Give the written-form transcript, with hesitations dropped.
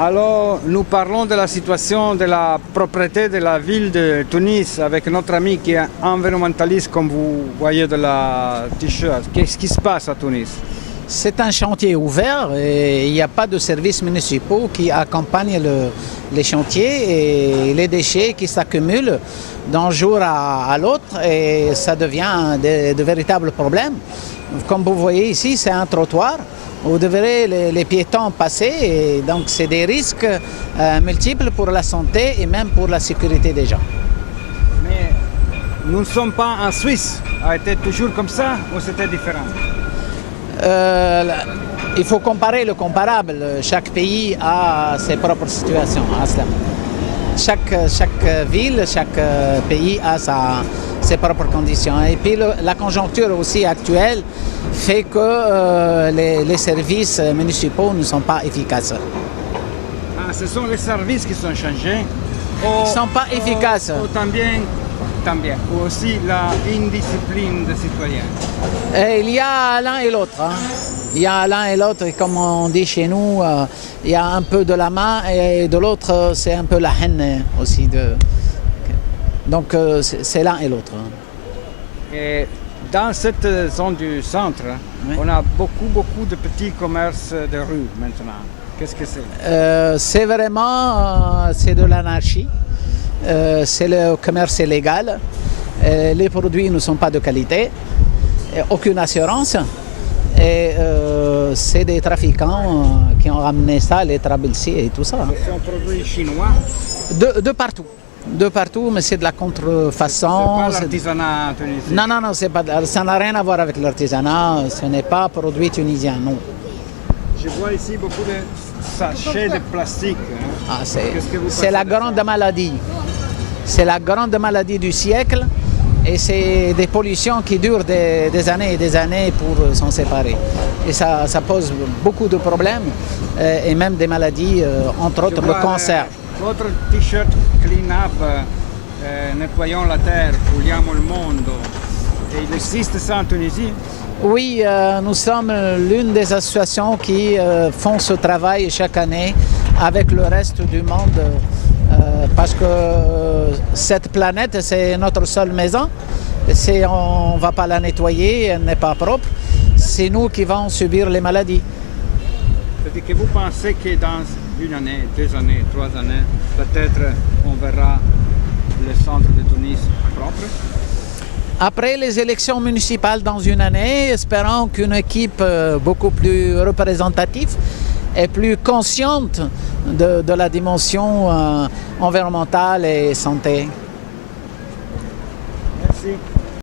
Alors, nous parlons de la situation de la propriété de la ville de Tunis avec notre ami qui est environnementaliste, comme vous voyez de la t-shirt. Qu'est-ce qui se passe à Tunis? C'est un chantier ouvert et il n'y a pas de services municipaux qui accompagnent les chantiers et les déchets qui s'accumulent d'un jour à l'autre et ça devient de véritables problèmes. Comme vous voyez ici, c'est un trottoir où devraient les piétons passer et donc c'est des risques multiples pour la santé et même pour la sécurité des gens. Mais nous ne sommes pas en Suisse. A été toujours comme ça ou c'était différent? Il faut comparer le comparable. Chaque pays a ses propres situations. Chaque ville, chaque pays a ses propres conditions. Et puis la conjoncture aussi actuelle fait que les services municipaux ne sont pas efficaces. Ah, ce sont les services qui sont changés? Ils ne sont pas efficaces. También. Ou aussi la indiscipline des citoyens? Et il y a l'un et l'autre. Il y a l'un et l'autre, et comme on dit chez nous, il y a un peu de la main et de l'autre, c'est un peu la haine aussi. Donc c'est l'un et l'autre. Et dans cette zone du centre, oui, on a beaucoup de petits commerces de rue maintenant. Qu'est-ce que c'est? C'est vraiment c'est de l'anarchie. C'est le commerce illégal. Les produits ne sont pas de qualité, aucune assurance. Et c'est des trafiquants qui ont ramené ça, les trabilsiers et tout ça. C'est un produit chinois? De partout. De partout, mais c'est de la contrefaçon. C'est pas l'artisanat tunisien? Non, ça n'a rien à voir avec l'artisanat. Ce n'est pas produit tunisien, non. Je vois ici beaucoup de sachets de plastique. Ah, c'est la grande maladie. C'est la grande maladie du siècle et c'est des pollutions qui durent des années et des années pour s'en séparer. Et ça pose beaucoup de problèmes et même des maladies, entre autres le cancer. Votre t-shirt Clean Up, nettoyons la terre, puliamo il mondo, et il existe ça en Tunisie? Oui, nous sommes l'une des associations qui font ce travail chaque année avec le reste du monde parce que cette planète, c'est notre seule maison. Si on ne va pas la nettoyer, elle n'est pas propre, c'est nous qui allons subir les maladies. C'est-à-dire que vous pensez que dans une année, 2 années, 3 années, peut-être on verra le centre de Tunis propre? Après les élections municipales dans une année, espérons qu'une équipe beaucoup plus représentative et plus consciente de la dimension environnementale et santé. Merci.